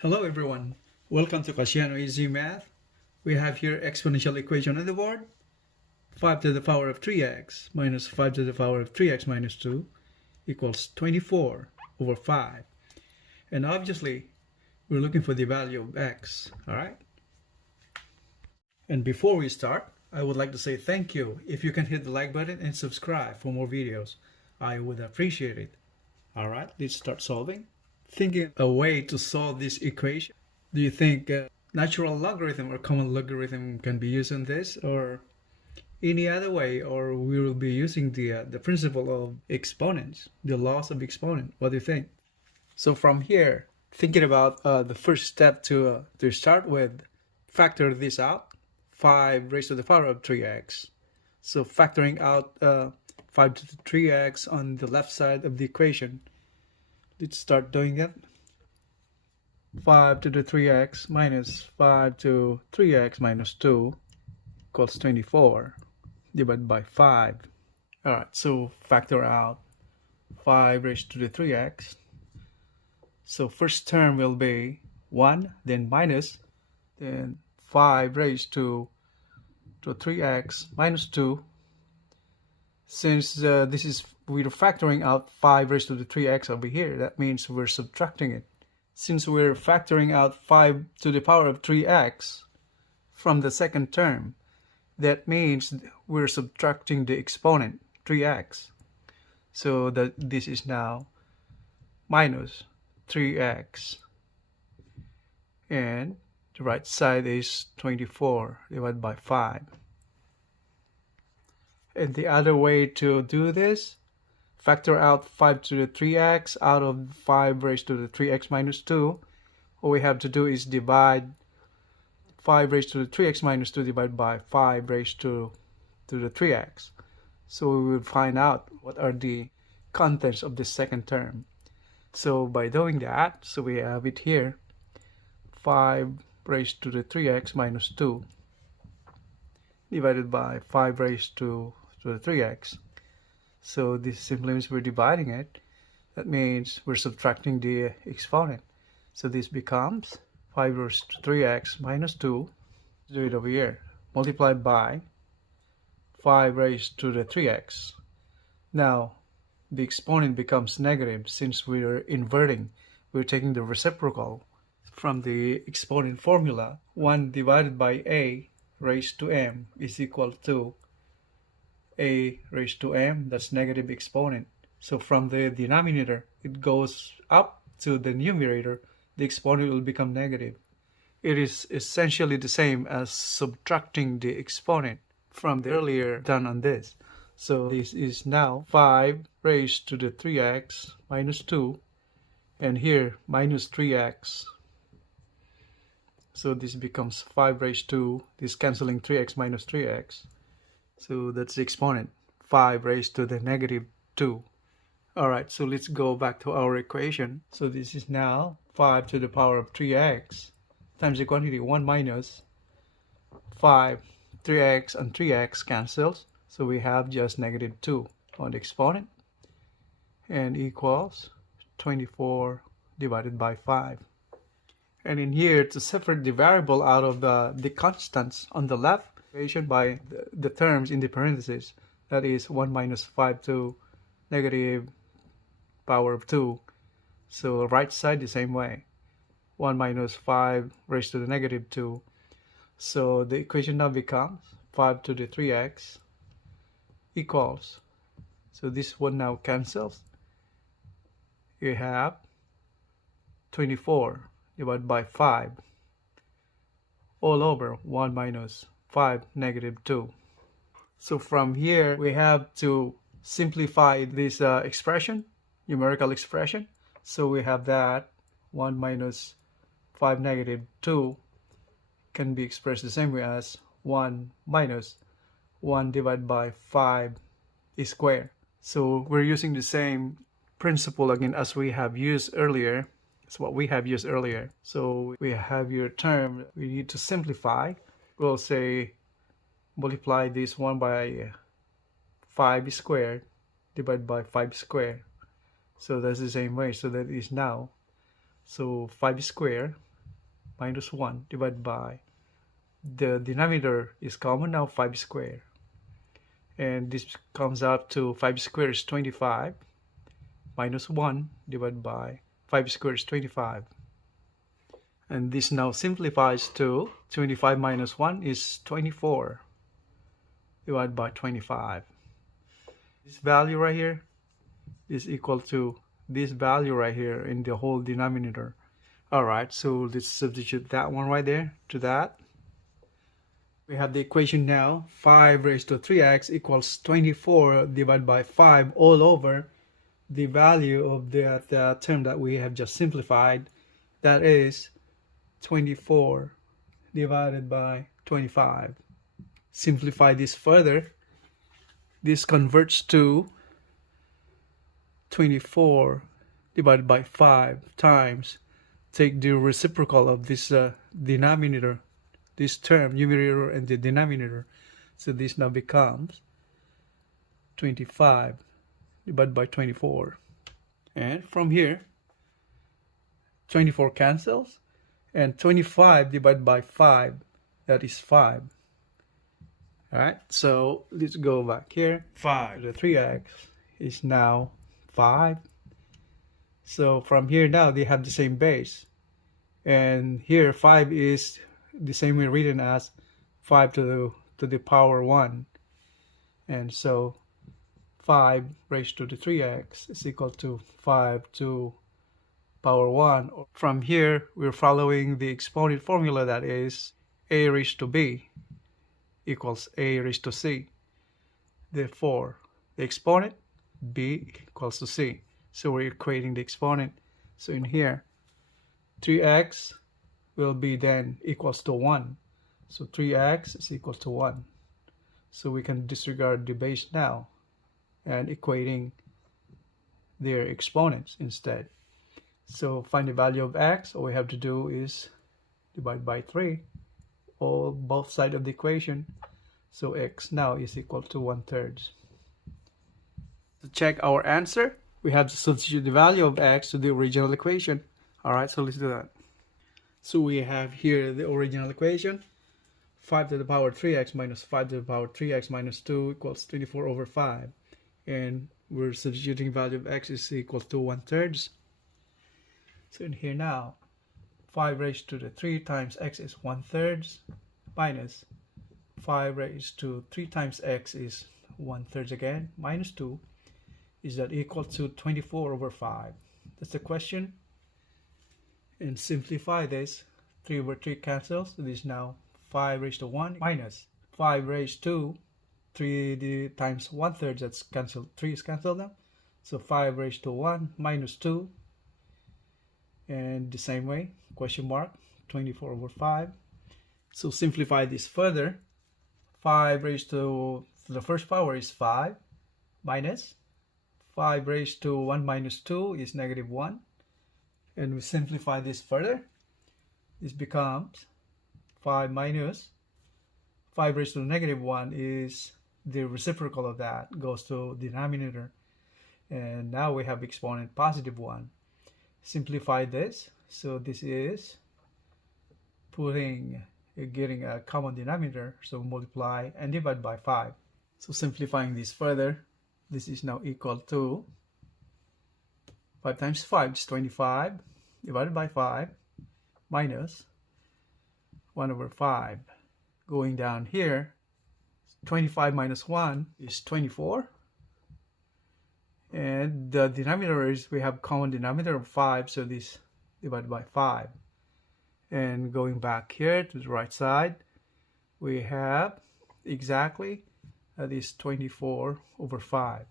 Hello everyone, welcome to Casiano Easy Math. We have here exponential equation on the board. 5 to the power of 3x minus 5 to the power of 3x minus 2 equals 24 over 5. And obviously, we're looking for the value of x, alright? And before we start, I would like to say thank you. If you can hit the like button and subscribe for more videos, I would appreciate it. Alright, let's start solving. Thinking a way to solve this equation. Do you think natural logarithm or common logarithm can be used in this, or any other way, or we will be using the principle of exponents, the laws of exponent? What do you think? So from here, thinking about the first step to start with, factor this out, 5 raised to the power of 3x. So factoring out 5 to the 3x on the left side of the equation. Let's start doing it. 5 to the 3x minus 5 to 3x minus 2 equals 24 divided by 5. Alright, so factor out 5 raised to the 3x. So first term will be 1, then minus, then 5 raised to 3x minus 2. Since we're factoring out 5 raised to the 3x over here, that means we're subtracting it. Since we're factoring out 5 to the power of 3x from the second term, that means we're subtracting the exponent, 3x. So that this is now minus 3x. And the right side is 24 divided by 5. And the other way to do this, factor out 5 to the 3x out of 5 raised to the 3x minus 2. All we have to do is divide 5 raised to the 3x minus 2 divided by 5 raised to the 3x. So we will find out what are the contents of the second term. So by doing that, so we have it here, 5 raised to the 3x minus 2 divided by 5 raised to the 3x. So this simply means we're dividing it. That means we're subtracting the exponent. So this becomes 5 raised to 3x minus 2, do it over here, multiplied by 5 raised to the 3x. Now, the exponent becomes negative since we're inverting. We're taking the reciprocal from the exponent formula. 1 divided by a raised to m is equal to a raised to m, that's negative exponent. So from the denominator, it goes up to the numerator, the exponent will become negative. It is essentially the same as subtracting the exponent from the earlier done on this. So this is now 5 raised to the 3x minus 2, and here minus 3x. So this becomes 5 raised to, this cancelling 3x minus 3x. So that's the exponent, 5 raised to the negative 2. Alright, so let's go back to our equation. So this is now 5 to the power of 3x times the quantity 1 minus 5. 3x and 3x cancels. So we have just negative 2 on the exponent and equals 24 divided by 5. And in here, to separate the variable out of the constants on the left, by the terms in the parentheses, that is 1 minus 5 to negative power of 2. So right side the same way, 1 minus 5 raised to the negative 2. So the equation now becomes 5 to the 3x equals, so this one now cancels. You have 24 divided by 5 all over 1 minus 5 negative 2. So from here we have to simplify this expression, numerical expression. So we have that 1 minus 5 negative 2 can be expressed the same way as 1 minus 1 divided by 5 squared. So we're using the same principle again as we have used earlier. It's what we have used earlier. So we have your term, we need to simplify. We'll say multiply this 1 by 5 squared divided by 5 squared. So that's the same way. So that is now, so 5 squared minus 1 divided by, the denominator is common now, 5 squared. And this comes out to 5 squared is 25 minus 1 divided by 5 squared is 25. And this now simplifies to 25 minus 1 is 24 divided by 25. This value right here is equal to this value right here in the whole denominator. Alright, so let's substitute that one right there to that. We have the equation now, 5 raised to 3x equals 24 divided by 5 all over the value of the term that we have just simplified. That is 24 divided by 25. Simplify this further. This converts to 24 divided by 5 times. Take the reciprocal of this denominator, this term, numerator and the denominator. So this now becomes 25 divided by 24. And from here, 24 cancels. And 25 divided by 5, that is 5. Alright, so let's go back here. 5 to the 3x is now 5. So from here now, they have the same base. And here 5 is the same way written as 5 to the power 1. And so 5 raised to the 3x is equal to 5 to power 1. From here, we're following the exponent formula, that is a raised to b equals a raised to c. Therefore, the exponent b equals to c. So we're equating the exponent. So in here, 3x will be then equals to 1. So 3x is equal to 1. So we can disregard the base now and equating their exponents instead. So find the value of x. All we have to do is divide by 3, both sides of the equation. So x now is equal to 1/3. To check our answer, we have to substitute the value of x to the original equation. Alright, so let's do that. So we have here the original equation. 5 to the power 3x minus 5 to the power 3x minus 2 equals 24 over 5. And we're substituting value of x is equal to 1/3. So in here now, 5 raised to the 3 times x is 1/3 minus 5 raised to 3 times x is 1/3 again, minus 2. Is that equal to 24 over 5? That's the question. And simplify this. 3 over 3 cancels. So this is now 5 raised to 1 minus 5 raised to 3 times 1/3. That's cancelled. 3 is cancelled now. So 5 raised to 1 minus 2. And the same way, question mark, 24 over 5. So simplify this further. 5 raised to the first power is 5 minus 5 raised to 1 minus 2 is negative 1. And we simplify this further. This becomes 5 minus 5 raised to the negative 1 is the reciprocal of that, goes to denominator. And now we have exponent positive 1. Simplify this. So this is getting a common denominator. So multiply and divide by 5. So simplifying this further, this is now equal to 5 times 5 is 25 divided by 5 minus 1 over 5. Going down here, 25 minus 1 is 24. And the denominator is, we have common denominator of 5, so this divided by 5. And going back here to the right side, we have exactly that is 24 over 5.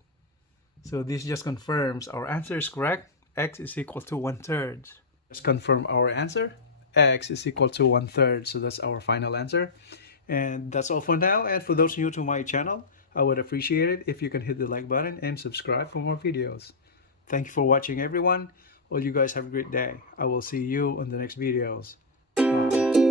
So this just confirms our answer is correct. X is equal to 1/3. Let's confirm our answer. X is equal to 1/3. So that's our final answer. And that's all for now. And for those new to my channel, I would appreciate it if you can hit the like button and subscribe for more videos. Thank you for watching, everyone. All you guys have a great day. I will see you on the next videos. Bye.